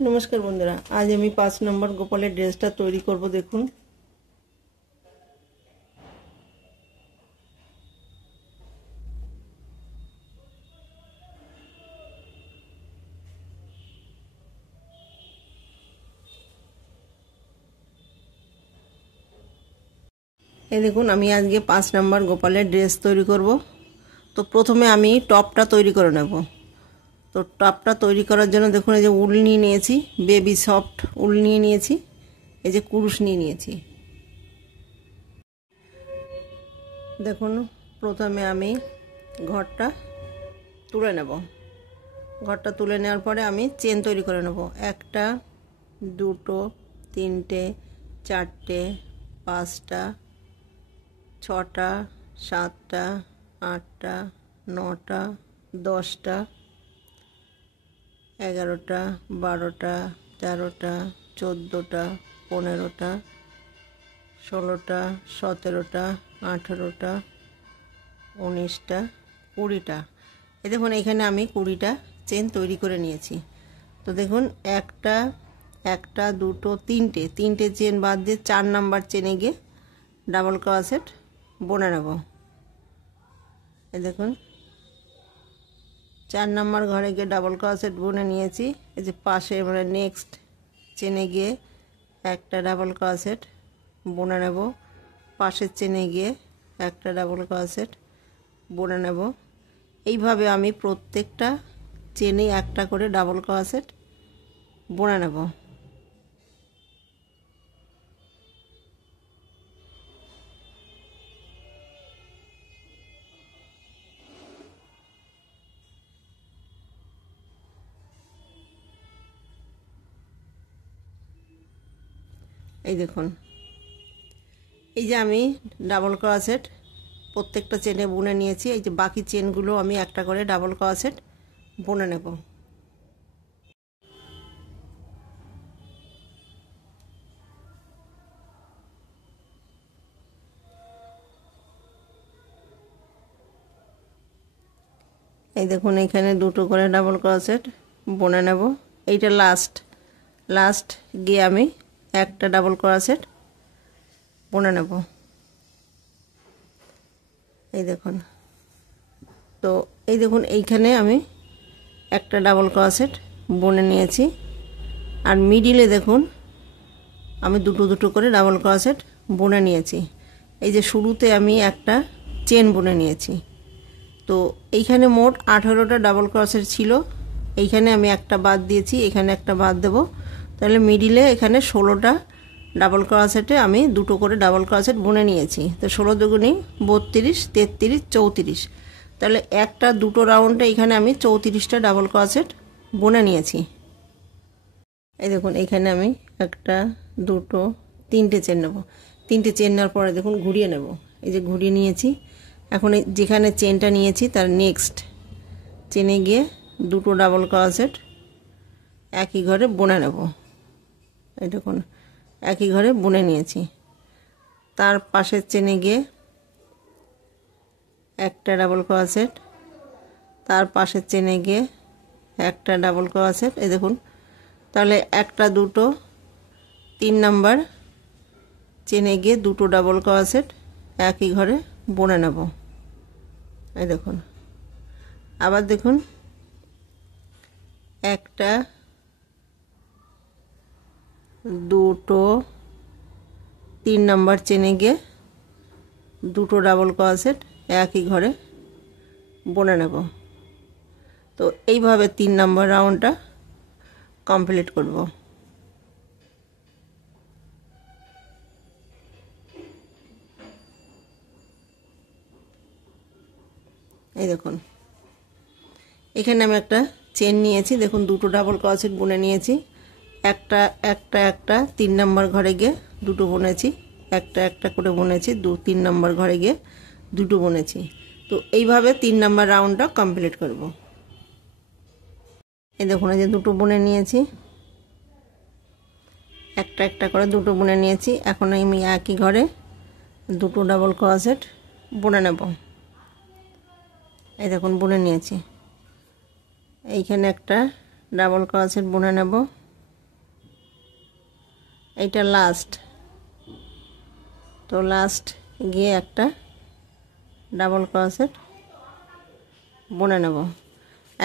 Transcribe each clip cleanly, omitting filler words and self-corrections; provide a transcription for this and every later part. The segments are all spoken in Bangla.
নমস্কার বন্ধুরা, আজ আমি 5 নম্বর গোপালের ড্রেসটা তৈরি করব। দেখুন, এই দেখুন আমি আজকে 5 নম্বর গোপালের ড্রেস তৈরি করব। তো প্রথমে আমি টপটা তৈরি করে নেব। তো টপটা তৈরি করার জন্য দেখুন, এই যে উল নিয়ে নিয়েছি, বেবি সফট উল নিয়ে নিয়েছি, এই যে কুরুশ নিয়ে নিয়েছি। দেখুন, প্রথমে আমি ঘরটা তুলে নেব। ঘরটা তুলে নেওয়ার পরে আমি চেন তৈরি করে নেব। 1টা 2টো 3টে 4টে 5টা 6টা 7টা 8টা 9টা 10টা 11টা 12টা 13টা 14টা 15টা 16টা 17টা 18টা 19টা 20টা। এই দেখুন, এখানে আমি 20টা চেন তৈরি করে নিয়েছি। তো দেখুন, 1টা 2টো 3টে চেন বাদ দিয়ে 4 নাম্বার চেনে গিয়ে ডাবল ক্রোশেট বুনে নেব। এই দেখুন, 4 নাম্বার ঘরে গিয়ে ডাবল ক্রোশেট বুনে নিয়েছি। এই যে পাশে মানে নেক্সট চেনে গিয়ে একটা ডাবল ক্রোশেট বুনে নেব। পাশের চেনে গিয়ে একটা ডাবল ক্রোশেট বুনে নেব। এইভাবে আমি প্রত্যেকটা চেনে একটা করে ডাবল ক্রোশেট বুনে নেব। এই দেখুন, এই যে আমি ডাবল ক্রোশেট প্রত্যেকটা চেনে বুনে নিয়েছি। এই যে বাকি চেনগুলো আমি একটা করে ডাবল ক্রোশেট বুনে নেব। এই দেখুন, এখানে 2টো করে ডাবল ক্রোশেট বুনে নেব। এইটা লাস্ট গিয়ে আমি একটা ডাবল ক্রোশেট বুনে নেব। এই দেখুন, তো এই দেখুন, এইখানে আমি একটা ডাবল ক্রোশেট বুনে নিয়েছি। আর মিডিলে দেখুন, আমি দুটো করে ডাবল ক্রোশেট বুনে নিয়েছি। এই যে শুরুতে আমি একটা চেন বুনে নিয়েছি। তো এইখানে মোট 18টা ডাবল ক্রোশেট ছিল। এইখানে আমি একটা বাদ দিয়েছি, এখানে একটা বাদ দেব। তাহলে মিডিলে এখানে 16টা ডাবল ক্রোশেটে আমি 2টো করে ডাবল ক্রোশেট বুনে নিয়েছি। তো 16 দুগুণে 32, 33, 34। তাহলে একটা 2টো রাউন্ডে এখানে আমি 34টা ডাবল ক্রোশেট বুনে নিয়েছি। এই দেখুন, এখানে আমি 1টা 2টো 3টে চেন নেব। 3টে চেন নেওয়ার পরে দেখুন ঘুরিয়ে নেব। এই যে ঘুরিয়ে নিয়েছি। এখন যেখানে চেনটা নিয়েছি তার নেক্সট চেনে গিয়ে 2টো ডাবল ক্রোশেট একই ঘরে বুনে নেব। এই দেখুন, একই ঘরে বুনে নিয়েছি। তার পাশের চেনে গিয়ে একটা ডাবল ক্রোশেট, তার পাশের চেনে গিয়ে একটা ডাবল ক্রোশেট। এই দেখুন, তাহলে 1টা 2টো 3 নাম্বার চেনে গিয়ে 2টো ডাবল ক্রোশেট একই ঘরে বুনে নেব। এই দেখুন, আবার দেখুন, 1টা 2টো 3 নাম্বার চেনে গিয়ে 2টো ডাবল ক্রোশেট একই ঘরে বুনে নেব। তো এইভাবে 3 নাম্বার রাউন্ডটা কমপ্লিট করব। এই দেখুন, এখানে আমি একটা চেন নিয়েছি। দেখুন, 2টো ডাবল ক্রোশেট বুনে নিয়েছি। একটা 3 নাম্বার ঘরে গিয়ে 2টো বুনেছি, একটা করে বুনেছি, 3 নাম্বার ঘরে গিয়ে 2টো বুনেছি। তো এইভাবে 3 নাম্বার রাউন্ডটা কমপ্লিট করব। এই দেখুন, এই যে 2টো বুনে নিয়েছি, একটা করে 2টো বুনে নিয়েছি। এখন আমি একই ঘরে 2টো ডাবল ক্রোশেট বুনে নেব। এই দেখুন, বুনে নিয়েছি। এইখানে একটা ডাবল ক্রোশেট বুনে নেব। এইটা লাস্ট, তো লাস্ট গিয়ে একটা ডাবল ক্রোশেট বুনে নেব।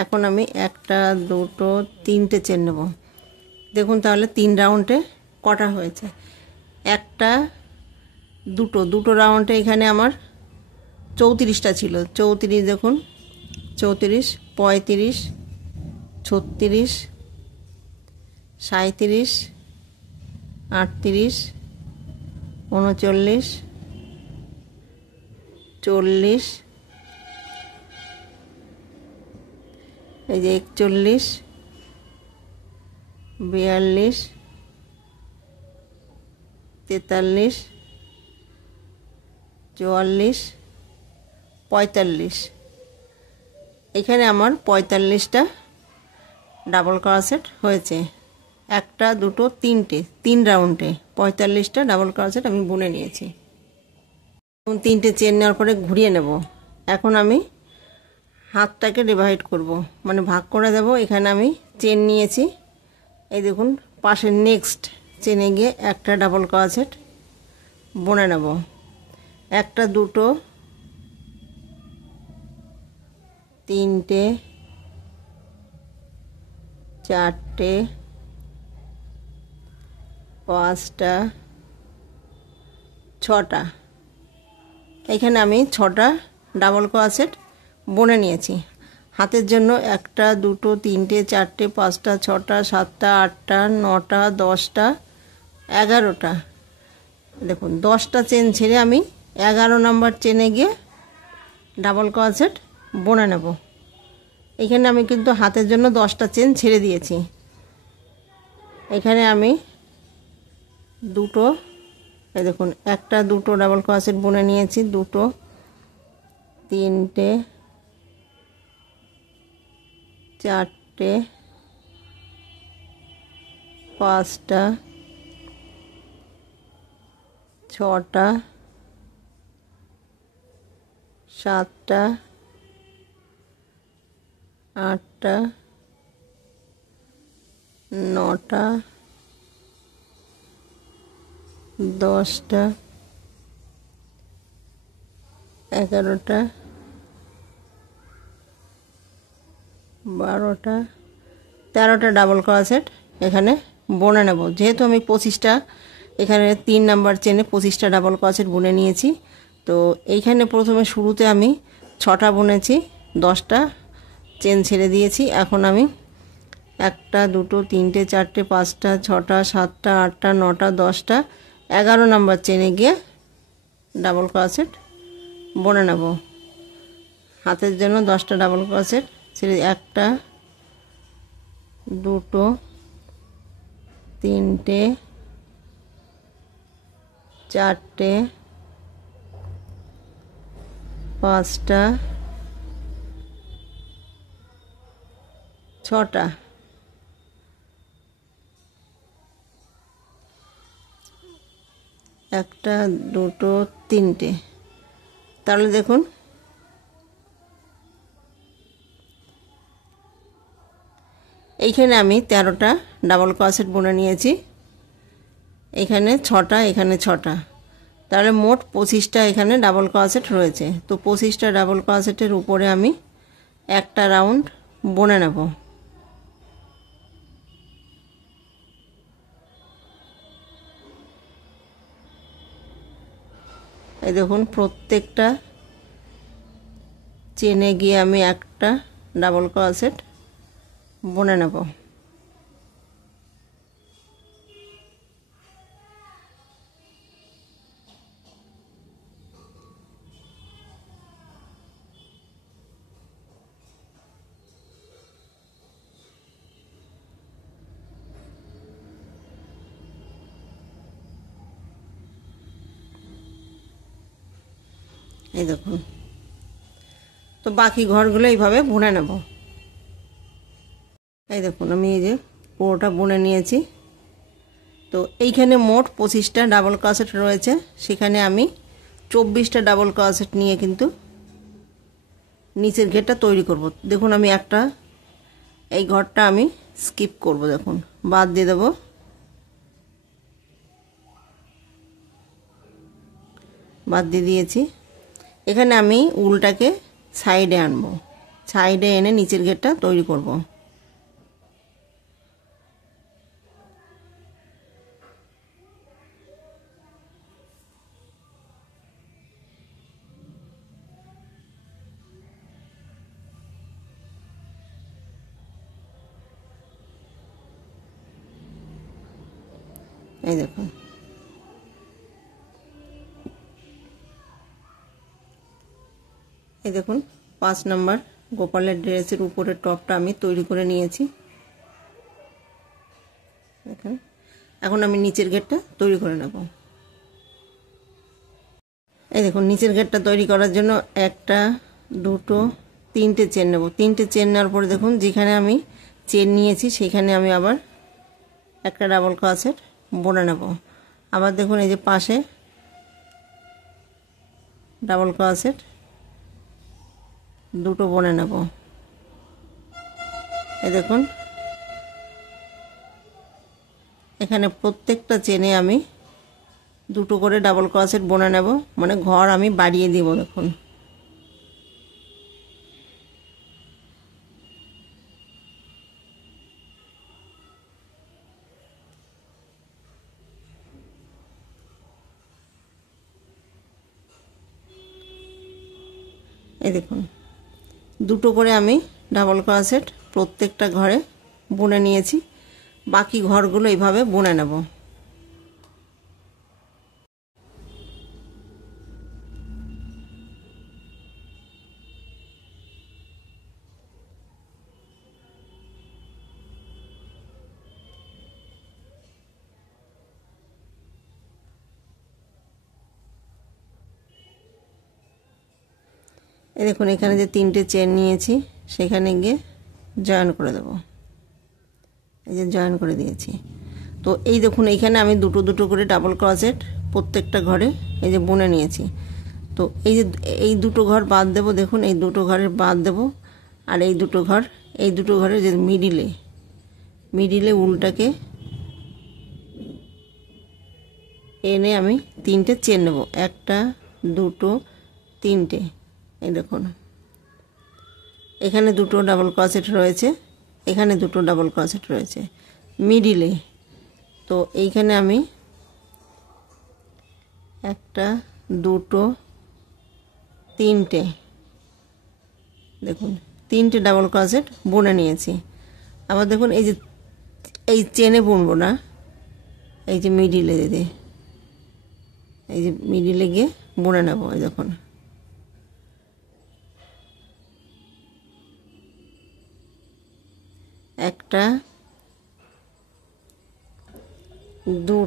এখন আমি একটা দুটো তিনটে চেন নেব। দেখুন তাহলে 3 রাউন্ডে কটা হয়েছে। একটা দুটো রাউন্ডে এখানে আমার 34টা ছিল। 34 দেখুন, 34, 35, 36, 37, 38, 39, 40, এই যে 41, 42, 43, 44, 45। এখানে আমার 45টা ডাবল ক্রোশেট হয়েছে। একটা দুটো তিনটে, 3 রাউন্ডে 45টা ডাবল ক্রোশেট আমি বুনে নিয়েছি। এবং 3টে চেন নেওয়ার পরে ঘুরিয়ে নেব। এখন আমি হাতটাকে ডিভাইড করব, মানে ভাগ করে দেব। এখানে আমি চেন নিয়েছি, এই দেখুন পাশের নেক্সট চেনে গিয়ে একটা ডাবল ক্রোশেট বুনে নেব। একটা দুটো তিনটে চারটে পাঁচটা ছটা, এখানে আমি 6টা ডাবল ক্রোশেট বুনে নিয়েছি। হাতের জন্য একটা দুটো তিনটে চারটে পাঁচটা ছটা সাতটা আটটা নটা 10টা 11টা। দেখুন 10টা চেন ছেড়ে আমি 11 নম্বর চেনে গিয়ে ডাবল ক্রোশেট বুনে নেব। এখানে আমি কিন্তু হাতের জন্য 10টা চেন ছেড়ে দিয়েছি। এখানে আমি দুটো, এই দেখুন একটা দুটো ডাবল ক্রোশেট বুনে নিয়েছি। দুটো তিনটে চারটে পাঁচটা ছটা সাতটা আটটা নটা 10টা 11টা 12টা 13টা ডাবল ক্রোশেট এখানে বুনে নেব। যেহেতু আমি 25টা এখানে 3 নাম্বার চেনে 25টা ডাবল ক্রোশেট বুনে নিয়েছি, তো এইখানে প্রথমে শুরুতে আমি 6টা বুনেছি, 10টা চেন ছেড়ে দিয়েছি। এখন আমি একটা দুটো তিনটে চারটে পাঁচটা ছটা সাতটা আটটা নটা 10টা 11 নাম্বার চেনে গিয়ে ডাবল ক্রোশেট বুনে নেব। হাতের জন্য 10টা ডাবল ক্রোশেট ছেড়ে একটা দুটো তিনটে চারটে পাঁচটা ছটা, একটা দুটো তিনটে। তাহলে দেখুন এইখানে আমি 13টা ডাবল ক্রোশেট বুনে নিয়েছি। এখানে 6টা এখানে 6টা, তাহলে মোট 25টা এখানে ডাবল ক্রোশেট রয়েছে। তো 25টা ডাবল ক্রোশেটের উপরে আমি একটা রাউন্ড বুনে নেব। এই দেখুন প্রত্যেকটা চেনে গিয়ে আমি একটা ডাবল ক্রোশেট বুনে নেব। এই দেখুন, তো বাকি ঘরগুলো এইভাবে বুনে নেব। এই দেখুন আমি এই যে পুরোটা বুনে নিয়েছি। তো এইখানে মোট 25টা ডাবল ক্রোশেট রয়েছে, সেখানে আমি 24টা ডাবল ক্রোশেট নিয়ে কিন্তু নিচের ঘেরটা তৈরি করব। দেখুন আমি একটা এই ঘরটা আমি স্কিপ করব, দেখুন বাদ দিয়ে দেব। বাদ দিয়ে দিয়েছি। এখানে আমি উলটাকে সাইডে আনবো, সাইডে এনে নিচের ঘেরটা তৈরি করব। এই দেখুন, এই দেখুন 5 নম্বর গোপালের ড্রেসের উপরের টপটা আমি তৈরি করে নিয়েছি। দেখুন, এখন আমি নিচের ঘেরটা তৈরি করে নেব। এই দেখুন, নিচের ঘেরটা তৈরি করার জন্য 1 2 3টে চেন নেব। 3টে চেন নেওয়ার পরে দেখুন, যেখানে আমি চেন নিয়েছি সেখানে আমি আবার একটা ডাবল ক্রোশেট বুনে নেব। আবার দেখুন, এই যে পাশে ডাবল ক্রোশেট 2টো বুনে নেব। এই দেখুন, এখানে প্রত্যেকটা চেনে আমি 2টো করে ডাবল ক্রোশেট বুনে নেব, মানে ঘর আমি বাড়িয়ে দিব। দেখুন, এই দেখুন 2টো করে আমি ডাবল ক্রোশেট প্রত্যেকটা ঘরে বুনে নিয়েছি। বাকি ঘরগুলো এইভাবে বুনে নেব। এই দেখুন, এখানে যে 3টে চেন নিয়েছি সেখানে গিয়ে জয়েন করে দেব। এই যে জয়েন করে দিয়েছি। তো এই দেখুন, এইখানে আমি 2টো করে ডাবল ক্রোশেট প্রত্যেকটা ঘরে এই যে বুনে নিয়েছি। তো এই যে এই 2টো ঘর বাদ দেব। দেখুন, এই 2টো ঘরের বাদ দেব। আর এই 2টো ঘর, এই 2টো ঘরের যে মিডিলে উলটাকে এনে আমি 3টে চেন নেব। 1 2 3টে। এই দেখুন, এখানে 2টো ডাবল ক্রোশেট রয়েছে, এখানে 2টো ডাবল ক্রোশেট রয়েছে মিডিলে। তো এইখানে আমি 1 2 3টে, দেখুন 3টে ডাবল ক্রোশেট বুনে নিয়েছি। আবার দেখুন, এই যে এই চেনে বুনবো না, এই যে মিডিলে দিদি, এই যে মিডিলে গিয়ে বুনে নেব। এই দেখুন, একটা 2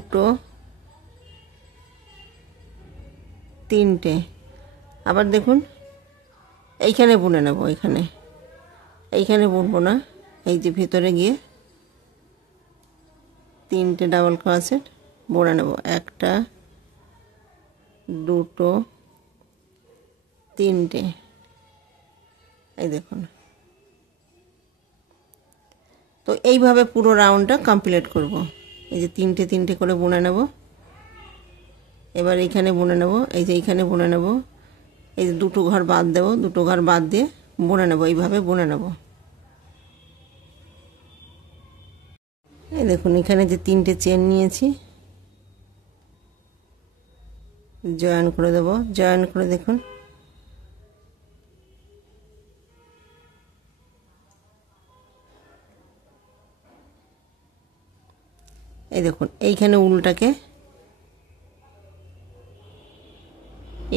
3টে। আবার দেখুন, এইখানে বুনে নেব। এইখানে বুনবো না, এই যে ভিতরে গিয়ে 3টে ডাবল ক্রোশেট বুনে নেব। 1 2 3টে। এই দেখুন, তো এইভাবে পুরো রাউন্ডটা কমপ্লিট করব। এই যে 3টে করে বুনে নেব। এবার এইখানে বুনে নেব, এই যে এইখানে বুনে নেব। এই যে 2টো ঘর বাদ দেব, 2টো ঘর বাদ দিয়ে বুনে নেব। এইভাবে বুনে নেব। এই দেখুন, এখানে যে 3টে চেন নিয়েছি জয়েন করে দেব। জয়েন করে দেখুন, এই দেখুন, এইখানে উলটাকে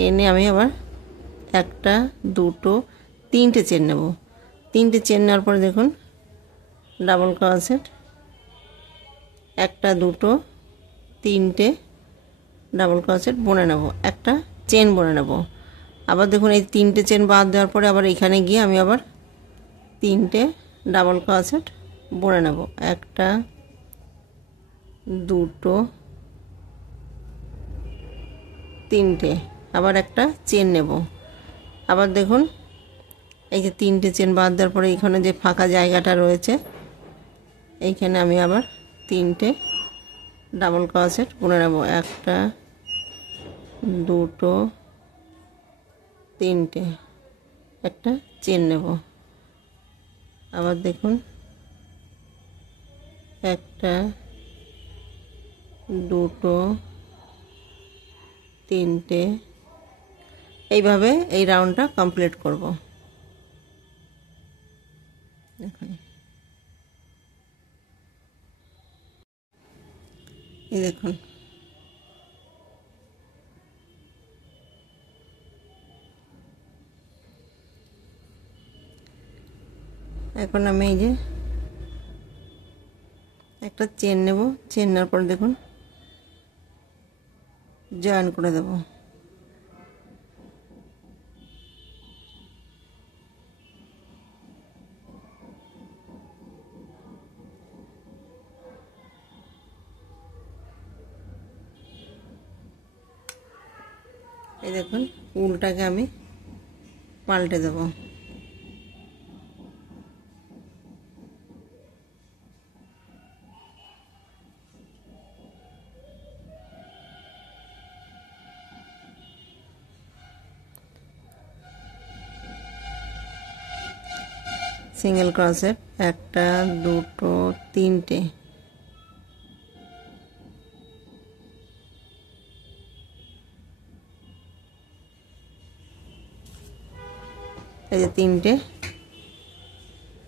এনে আমি আবার 1 2 3টে চেন নেব। 3টে চেন নেওয়ার পরে দেখুন, ডাবল ক্রোশেট 1 2 3টে ডাবল ক্রোশেট বুনে নেব, একটা চেন বুনে নেব। আবার দেখুন, এই 3টে চেন বাদ দেওয়ার পরে আবার এখানে গিয়ে আমি আবার 3টে ডাবল ক্রোশেট বুনে নেব। 1 2 3টে, আবার একটা চেন নেব। আবার দেখুন, এই যে 3টে চেন বাদ দেওয়ার পরে এখানে যে ফাঁকা জায়গাটা রয়েছে এইখানে আমি আবার 3টে ডাবল ক্রোশেট বুনে নেব। 1 দুটো তিনটে একটা চেন নেব। আবার দেখুন একটা দুটো তিনটে, এইভাবে এই রাউন্ডটা কমপ্লিট করব। দেখুন এই দেখুন এখন আমি এই যে একটা চেন নেব, চেন নেওয়ার পর দেখুন জয়েন করে দেব। এই দেখুন উলটাকে আমি পাল্টে দেব। সিঙ্গেল ক্রসেট একটা দুটো তিনটে, এই যে তিনটে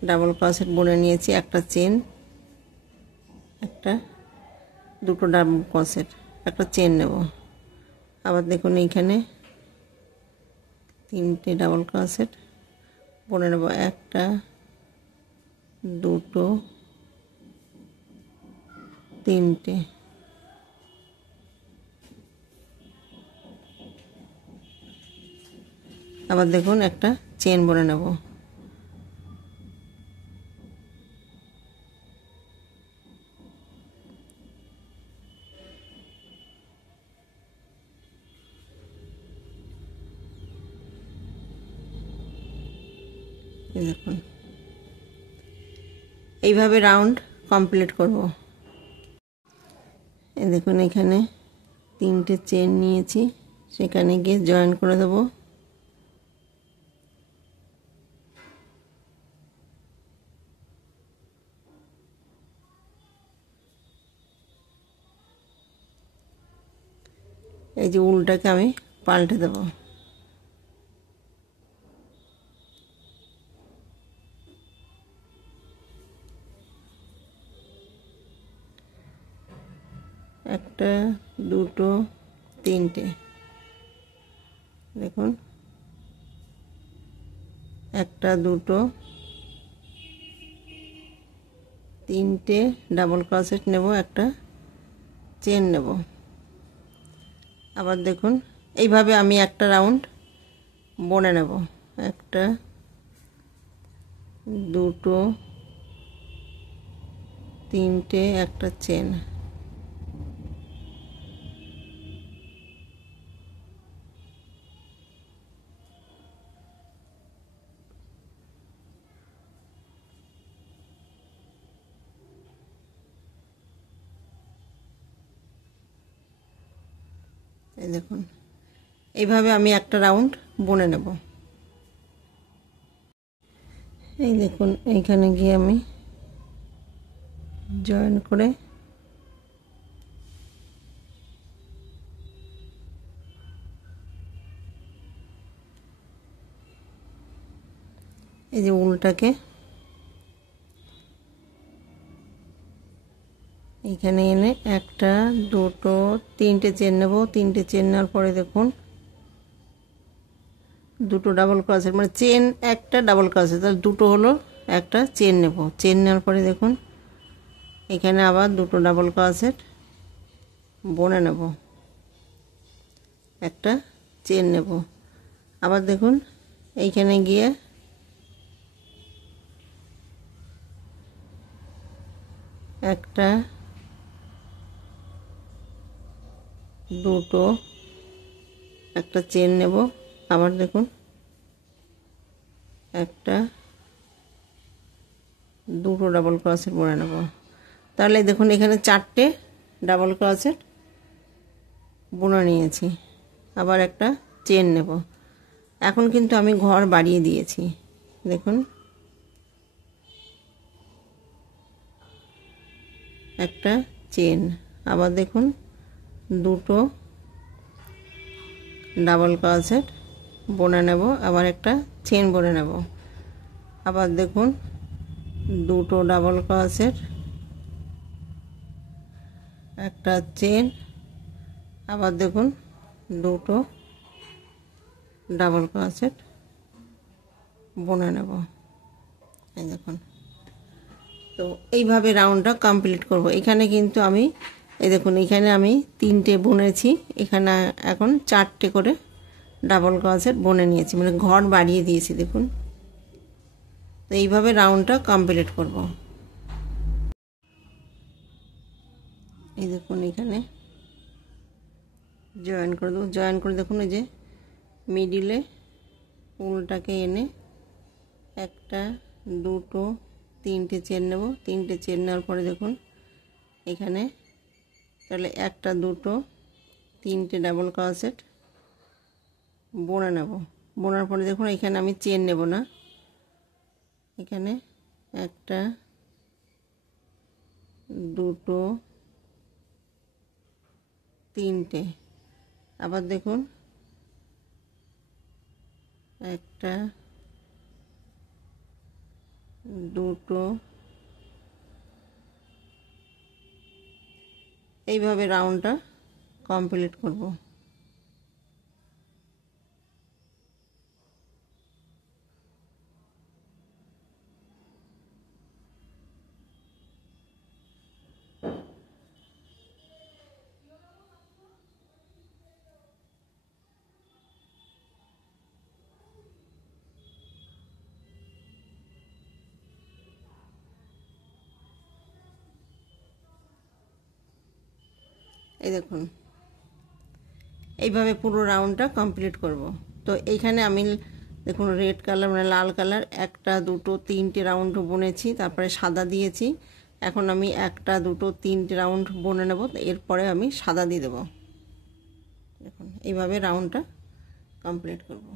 ডাবল ক্রসেট বুনে নিয়েছি, একটা চেন, একটা দুটো ডাবল ক্রসেট, একটা চেন নেব। আবার দেখুন এইখানে তিনটে ডাবল ক্রসেট বুনে নেব, একটা দুটো তিনটে, আবার দেখুন একটা চেন বুনে নেব। দেখুন এইভাবে রাউন্ড কমপ্লিট করব। এই দেখুন এখানে তিনটে চেন নিয়েছি, সেখানে গিয়ে জয়েন করে দেব। এই যে উলটাকে আমি পাল্টে দেব। একটা দুটো তিনটে, দেখুন একটা দুটো তিনটে ডাবল ক্রসেট নেব, একটা চেন নেব। আবার দেখুন এইভাবে আমি একটা রাউন্ড বুনে নেব, একটা দুটো তিনটে একটা চেন, এই দেখুন এইভাবে আমি একটা রাউন্ড বুনে নেব। এই দেখুন এইখানে গিয়ে আমি জয়েন করে এই যে উলটাকে এইখানে এনে একটা দুটো তিনটে চেন নেব। তিনটে চেন নেওয়ার পরে দেখুন দুটো ডাবল ক্রসেট, মানে চেন একটা ডাবল ক্রসেট, তাহলে দুটো হলো, একটা চেন নেব। চেন নেওয়ার পরে দেখুন এখানে আবার দুটো ডাবল ক্রসেট বুনে নেব, একটা চেন নেব। আবার দেখুন এইখানে গিয়ে একটা দুটো একটা চেন নেব। আবার দেখুন একটা দুটো ডাবল ক্রসেট বুনে নেব। তাহলে দেখুন এখানে চারটে ডাবল ক্রসেট বুনে নিয়েছি। আবার একটা চেন নেব। এখন কিন্তু আমি ঘর বাড়িয়ে দিয়েছি, দেখুন একটা চেন, আবার দেখুন দুটো ডাবল ক্রোশেট বুনে নেব, আবার একটা চেন বুনে নেব, আবার দেখুন দুটো ডাবল ক্রোশেট, একটা চেন, আবার দেখুন দুটো ডাবল ক্রোশেট বুনে নেব। এই দেখুন, তো এইভাবে রাউন্ডটা কমপ্লিট করব। এখানে কিন্তু আমি এই দেখুন এখানে আমি 3টে বুনেছি, এখানে এখন 4টে করে ডাবল ক্রোশেট বুনে নিয়েছি, মানে ঘর বাড়িয়ে দিয়েছি দেখুন। তো এইভাবে রাউন্ডটা কমপ্লিট করব। এই দেখুন এখানে জয়েন করে দেবো, জয়েন করে দেখুন এই যে মিডিলে উলটাকে এনে একটা দুটো 3টে চেন নেব। 3টে চেন নেওয়ার পরে দেখুন এখানে তাহলে একটা দুটো 3টে ডাবল ক্রোশেট বুনে নেব। বোনার পরে দেখুন এখানে আমি চেন নেব না, এখানে একটা দুটো 3টে, আবার দেখুন একটা দুটো, এইভাবে রাউন্ডটা কমপ্লিট করব। এই দেখুন এইভাবে পুরো রাউন্ডটা কমপ্লিট করব। তো এইখানে আমি দেখুন রেড কালার মানে লাল কালার একটা দুটো 3টে রাউন্ড বুনেছি, তারপরে সাদা দিয়েছি। এখন আমি একটা দুটো 3টে রাউন্ড বুনে নেব, এরপরে আমি সাদা দিয়ে দেবো। দেখুন এইভাবে রাউন্ডটা কমপ্লিট করব।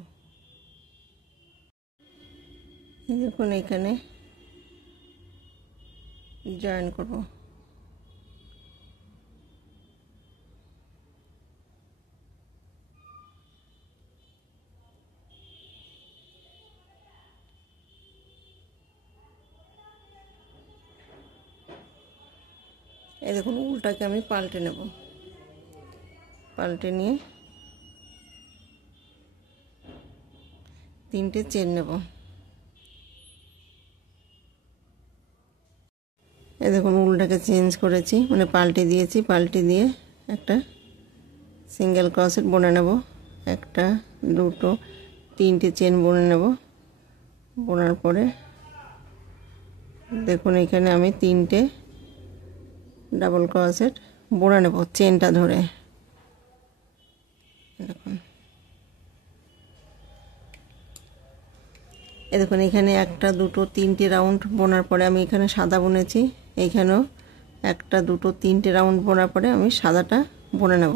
দেখুন এখানে জয়েন করব। এই দেখুন উলটাকে আমি পাল্টে নেব, পাল্টে নিয়ে 3টে চেন নেব। এই দেখুন উলটাকে চেঞ্জ করেছি, মানে পাল্টে দিয়েছি, পাল্টে দিয়ে একটা সিঙ্গেল ক্রোশেট বুনে নেব, একটা দুটো 3টে চেন বুনে নেব। বোনার পরে দেখুন এখানে আমি 3টে ডাবল ক্রোশেট বুনে নেব চেনটা ধরে। দেখুন এই দেখুন এখানে একটা দুটো 3টে রাউন্ড বোনার পরে আমি এখানে সাদা বুনেছি, এইখানেও একটা দুটো 3টে রাউন্ড বোনার পরে আমি সাদাটা বুনে নেব।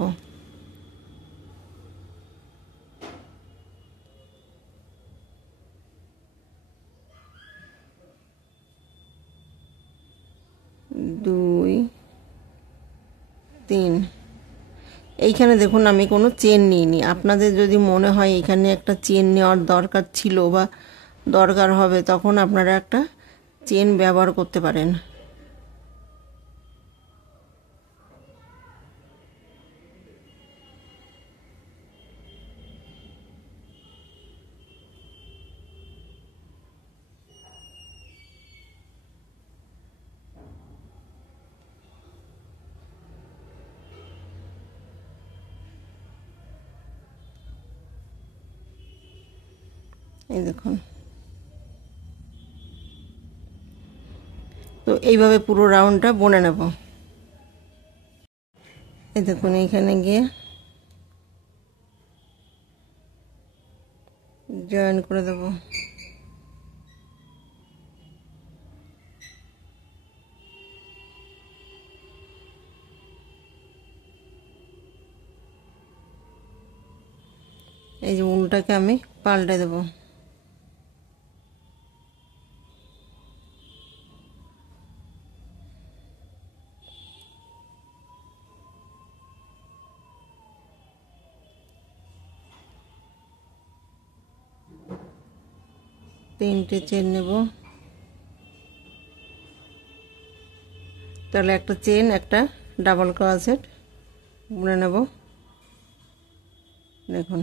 দুই তিন, এইখানে দেখুন আমি কোনো চেন নিইনি। আপনাদের যদি মনে হয় এখানে একটা চেন নেওয়ার দরকার ছিল বা দরকার হবে, তখন আপনারা একটা চেন ব্যবহার করতে পারেন। এই দেখুন, তো এইভাবে পুরো রাউন্ডটা বুনে নেব। এই দেখুন এইখানে গিয়ে জয়েন করে দেব। এই যে উলটাকে আমি পাল্টে দেব। তিনটে চেন নেব, তাহলে একটা চেন একটা ডাবল ক্রোশেট বুনে নেব। দেখুন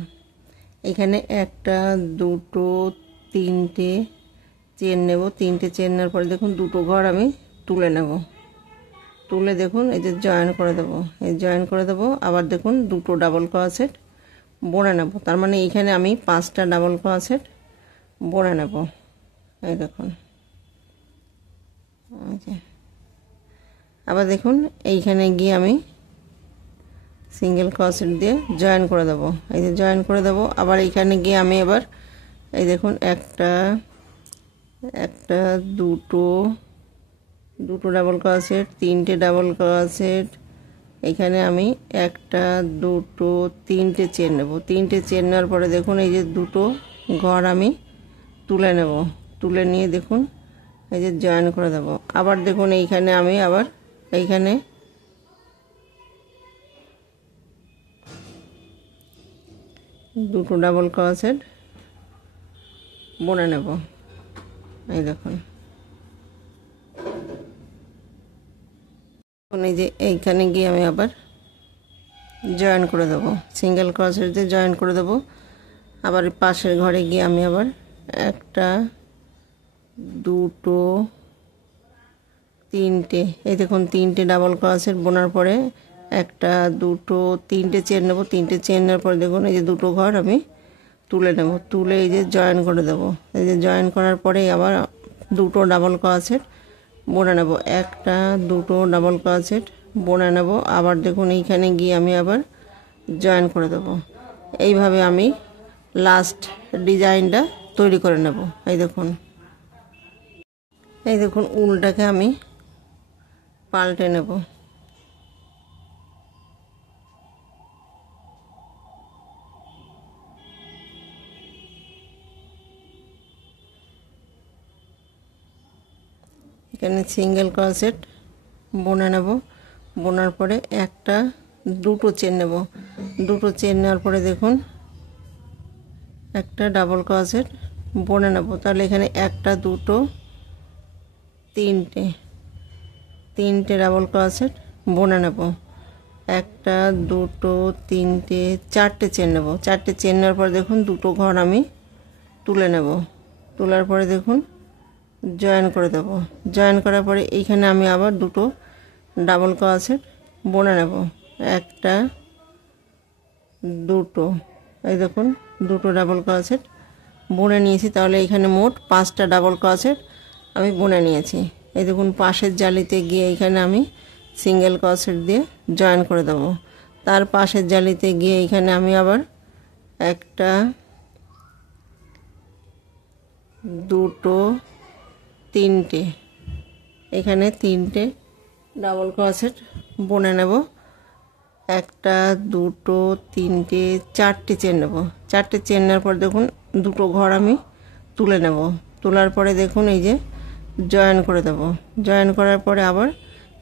এখানে একটা দুটো তিনটে চেন নেব, তিনটে চেন নেওয়ার পরে দেখুন দুটো ঘর আমি তুলে নেব, তুলে দেখুন এই যে জয়েন করে দেব, এই জয়েন করে দেব। আবার দেখুন দুটো ডাবল ক্রোশেট বুনে নেব, তার মানে এইখানে আমি 5টা ডাবল ক্রোশেট বুনে নেব। এই দেখুন আবার দেখুন এইখানে গিয়ে আমি সিঙ্গেল ক্রোশেট দিয়ে জয়েন করে দেব, এই যে জয়েন করে দেব। আবার এইখানে গিয়ে আমি এবার এই দেখুন একটা দুটো ডাবল ক্রোশেট, তিনটে ডাবল ক্রোশেট, এখানে আমি একটা দুটো তিনটে চেন নেব, তিনটে চেন নেওয়ার পরে দেখুন এই যে দুটো ঘর আমি তুলে নেব, তুলে নিয়ে দেখুন এই যে জয়েন করে দেব। আবার দেখুন এইখানে আমি আবার এইখানে দুটো ডাবল ক্রোশেট বুনে নেব। এই দেখুন এই যে এইখানে গিয়ে আমি আবার জয়েন করে দেব, সিঙ্গেল ক্রোশেট দিয়ে জয়েন করে দেব। আবার পাশের ঘরে গিয়ে আমি আবার একটা দুটো তিনটে, এই দেখুন তিনটে ডাবল ক্রোশেট বোনার পরে একটা দুটো তিনটে চেন নেব, তিনটে চেন নেওয়ার পরে দেখুন এই যে দুটো ঘর আমি তুলে নেব, তুলে এই যে জয়েন করে দেব। এই যে জয়েন করার পরে আবার দুটো ডাবল ক্রোশেট বুনে নেব, একটা দুটো ডাবল ক্রোশেট বুনে নেব। আবার দেখুন এইখানে গিয়ে আমি আবার জয়েন করে দেব। এইভাবে আমি লাস্ট ডিজাইনটা তৈরি করে নেব। এই দেখুন উলটাকে আমি পাল্টে নেব। এখানে সিঙ্গেল ক্রোশেট বুনে নেব, বোনার পরে একটা দুটো চেন নেব, দুটো চেন নেওয়ার পরে দেখুন একটা ডাবল ক্রোশেট বুনে নেব। তাহলে এখানে একটা দুটো তিনটে ডাবল ক্রোশেট বুনে নেব, একটা দুটো তিনটে চারটে চেন নেব, চারটে চেন নেওয়ার পরে দেখুন দুটো ঘর আমি তুলে নেব, তোলার পরে দেখুন জয়েন করে দেব। জয়েন করার পরে এইখানে আমি আবার দুটো ডাবল ক্রোশেট বুনে নেব, একটা দুটো, এই দেখুন দুটো ডাবল ক্রোশেট বুনে নিয়েছি। তাহলে এখানে মোট 5টা ডাবল ক্রোশেট আমি বুনে নিয়েছি। এই দেখুন পাশের জালিতে গিয়ে এখানে আমি সিঙ্গেল ক্রোশেট দিয়ে জয়েন করে দেব। তার পাশের জালিতে গিয়ে এখানে আমি আবার একটা দুটো তিনটে, এখানে তিনটে ডাবল ক্রোশেট বুনে নেব, একটা দুটো তিনটে চারটে চেন নেব, চারটে চেন নেওয়ার পর দেখুন দুটো ঘর আমি তুলে নেব, তোলার পরে দেখুন এই যে জয়েন করে দেব। জয়েন করার পরে আবার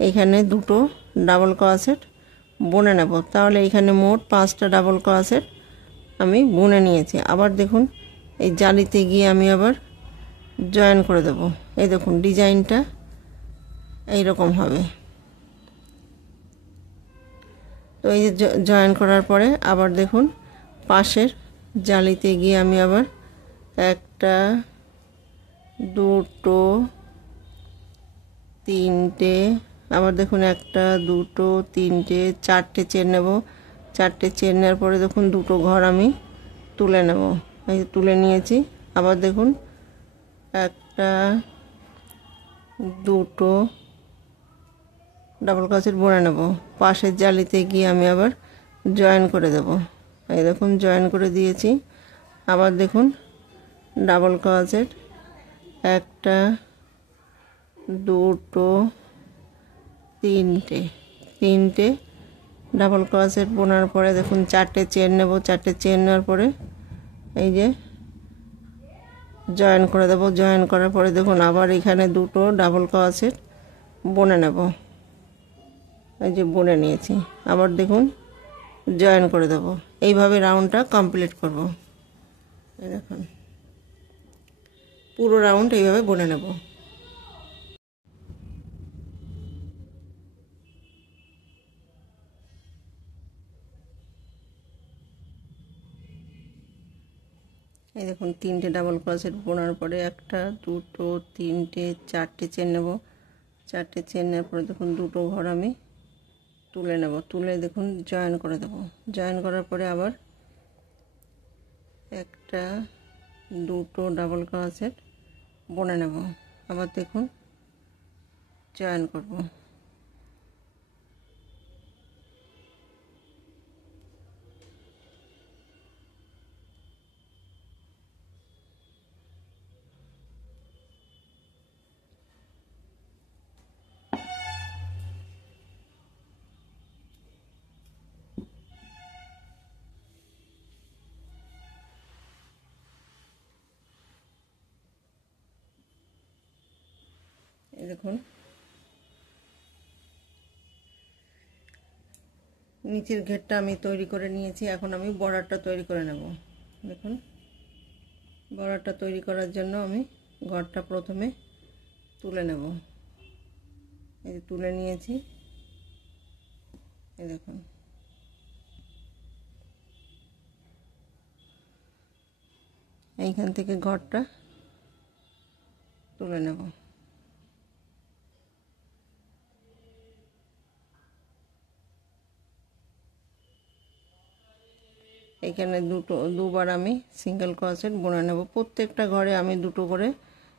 এইখানে দুটো ডাবল ক্রোশেট বুনে নেব। তাহলে এইখানে মোট 5টা ডাবল ক্রোশেট আমি বুনে নিয়েছি। আবার দেখুন এই জালিতে গিয়ে আমি আবার জয়েন করে দেব। এই দেখুন ডিজাইনটা এইরকম হবে। তো এই যে জয়েন করার পরে আবার দেখুন পাশের জালিতে গিয়ে আমি আবার একটা দুটো তিনটে, আবার দেখুন একটা দুটো তিনটে চারটে চেন নেব, চারটে চেন নেওয়ার পরে দেখুন দুটো ঘর আমি তুলে নেব, এই তুলে নিয়েছি। আবার দেখুন একটা দুটো ডাবল ক্রোশেট বুনে নেব, পাশের জালিতে গিয়ে আমি আবার জয়েন করে দেব। এই দেখুন জয়েন করে দিয়েছি। আবার দেখুন ডাবল ক্রোশেট একটা দুটো তিনটে ডাবল ক্রোশেট বোনার পরে দেখুন চারটে চেন নেব, চারটে চেন নেওয়ার পরে এই যে জয়েন করে দেবো। জয়েন করার পরে দেখুন আবার এখানে দুটো ডাবল ক্রোশেট বুনে নেব। এই যে বুনে নিয়েছি, আবার দেখুন জয়েন করে দেব। এইভাবে রাউন্ডটা কমপ্লিট করব। এই দেখুন পুরো রাউন্ড এইভাবে বুনে নেব। এই দেখুন তিনটে ডাবল ক্রোশেট বোনার পরে একটা, দুটো, তিনটে, চারটে চেন নেব। চারটে চেন নেওয়ার পরে দেখুন দুটো ঘর আমি তুলে নেব। তুলে দেখুন জয়েন করে দেব। জয়েন করার পরে আবার একটা, দুটো ডাবল ক্রোশেট বুনে নেব। আবার দেখুন জয়েন করব। এই দেখুন নিচের ঘেরটা আমি তৈরি করে নিয়েছি। এখন আমি বর্ডারটা তৈরি করে নেব। দেখুন বর্ডারটা তৈরি করার জন্য আমি ঘরটা প্রথমে তুলে নেব। এই যে তুলে নিয়েছি। এই দেখুন এইখান থেকে ঘরটা তুলে নেব। এখানে দুবার আমি সিঙ্গেল ক্রোশেট বুনে নেব। প্রত্যেকটা ঘরে আমি দুটো করে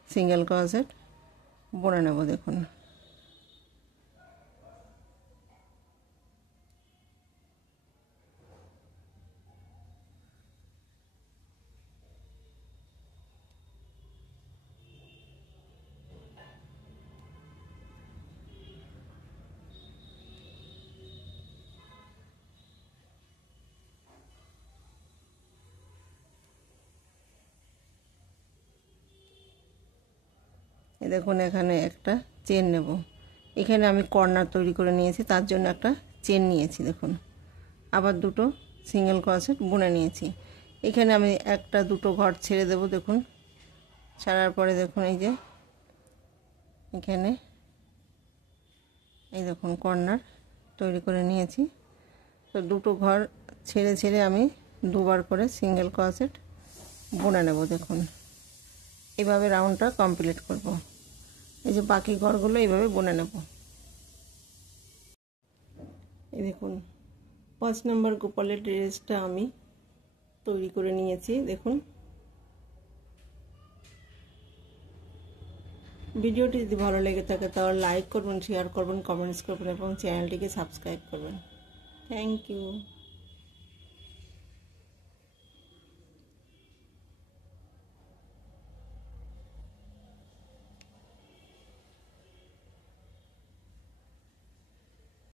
সিঙ্গেল ক্রোশেট বুনে নেব। দেখুন দেখুন এখানে একটা চেন নেব। এখানে আমি কর্নার তৈরি করে নিয়েছি, তার জন্য একটা চেন নিয়েছি। দেখুন আবার দুটো সিঙ্গেল ক্রোশেট বুনে নিয়েছি। এখানে আমি একটা, দুটো ঘর ছেড়ে দেব। দেখুন ছাড়ার পরে দেখুন এই যে এখানে এই দেখুন কর্নার তৈরি করে নিয়েছি। তো দুটো ঘর ছেড়ে ছেড়ে আমি দুবার করে সিঙ্গেল ক্রোশেট বুনে নেব। দেখুন এইভাবে রাউন্ডটা কমপ্লিট করব। এই যে বাকি ঘরগুলো এইভাবে বুনে নেব। এই দেখুন 5 নম্বর গোপালের ড্রেসটা আমি তৈরি করে নিয়েছি। দেখুন ভিডিওটি যদি ভালো লেগে থাকে তাহলে লাইক করবেন, শেয়ার করবেন, কমেন্টস করবেন এবং চ্যানেলটিকে সাবস্ক্রাইব করবেন। Thank you.